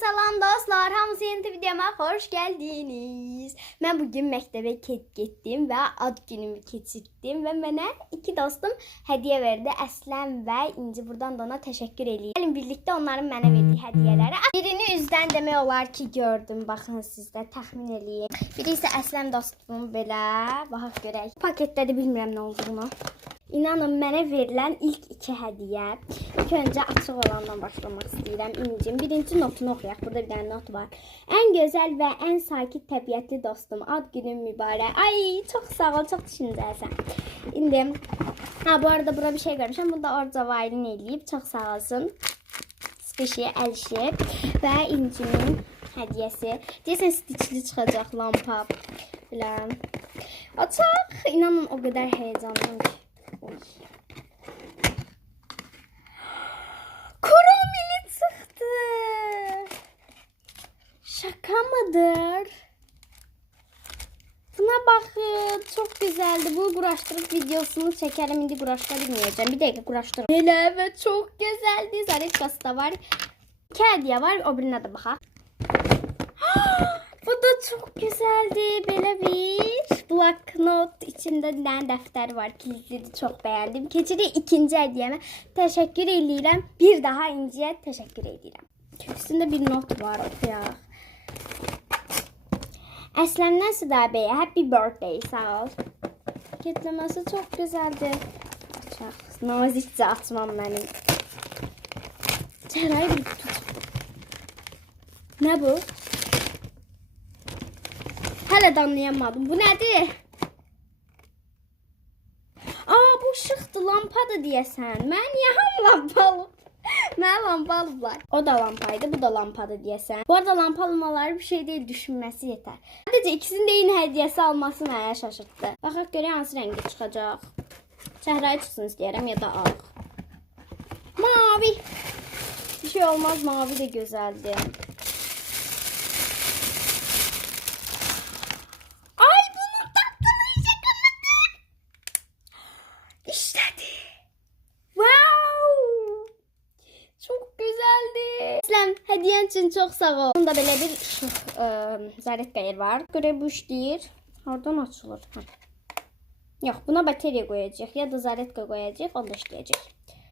Salam dostlar, hamısı yeni videoma hoş geldiniz. Ben bugün məktəbə getdim və ad günümü keçirdim və mənə iki dostum hədiyyə verdi. Əsləm və İnci. Buradan da ona təşəkkür eləyirəm. Gəlin birlikdə onların mənə verdiyi hədiyyələri. Birini üzdən demək olar ki gördüm. Baxın siz də təxmin eləyin. Biri isə Əsləm dostum belə. Baxaq görək. Paketdə də bilmirəm nə olduğunu. İnanın mənə verilən ilk iki hədiyyə. İlk öncə açıq olandan başlamaq istəyirəm. İncim. Birinci notunu oxuyaq. Burada bir dənə not var. Ən gözəl və ən sakit təbiətli dostum. Ad günün mübarək. Ay, çox sağ ol, çox düşüncəlisən. İndi, bu arada bura bir şey görmüşəm. Bunu da orca vaylin eləyib. Çox sağ olsun. Spişi, əlişir. Və İncimin hədiyyəsi. Deyəsən stiçli çıxacaq lampa. Bilən. Açaq. İnanın o qədər heyecanlıyım ki. Kromili çıktı. Şaka mıdır? Buna bakın. Çok güzeldi. Bunu quraşdırıb videosunu çekerim. İndi quraşdıra bilməyəcəm. Bir dəqiqə quraşdırım. Elə və çox gözəldi. Zaretkası da var. İki hədiyyə var. O birinə də baxaq. Bu da çok güzeldi. Böyle bir bloknot içinde bir tane defter var. Kilitli çok beğendim. Keçidi ikinci hediyeme teşekkür edirəm. Bir daha İnci'ye teşekkür edirəm. Üstünde bir not var. Oxuyaq. Əsləmdən Sidabeye happy birthday. Sağ ol. Ketləməsi çok güzeldi. Açaq. Nazikcə açmam mənim. Çərayı bir tut. Ne bu? Hələ də anlayamadım. Bu nədir? Bu ışıqdır, lampadır deyəsən. Mən niyə ham lampa alıb? Mən lampa alıblar. O da lampaydı, bu da lampadır deyəsən. Bu arada lampa almaları bir şey deyil, düşünməsi yetər. Sadəcə ikisinin də eyni hədiyyəsi alması mənə şaşırtdı. Baxaq görək hansı rəngi çıxacaq. Çəhrayı çıxsın istəyirəm ya da ağ. Mavi. Bir şey olmaz, mavi də gözəldir. Hediyen için çok sağ ol. Bunda böyle bir zaret qayır var. Göre bu işləyir. Hardan açılır? Yox, buna bateriya qoyacaq ya da zaretka qoyacaq, onu da işləyəcək.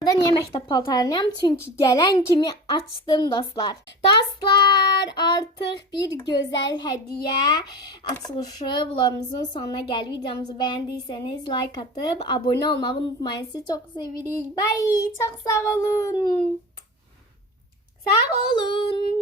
Burada niyə məktəb paltarlıyam? Çünki gələn kimi açdım dostlar. Dostlar, artıq bir gözəl hədiyyə açılışı vlogumuzun sonuna gəldi. Videomuzu bəyəndiyseniz like atıp abone olmağı unutmayın. Sizi çok sevirik. Bye, çok sağ olun. Sağ olun.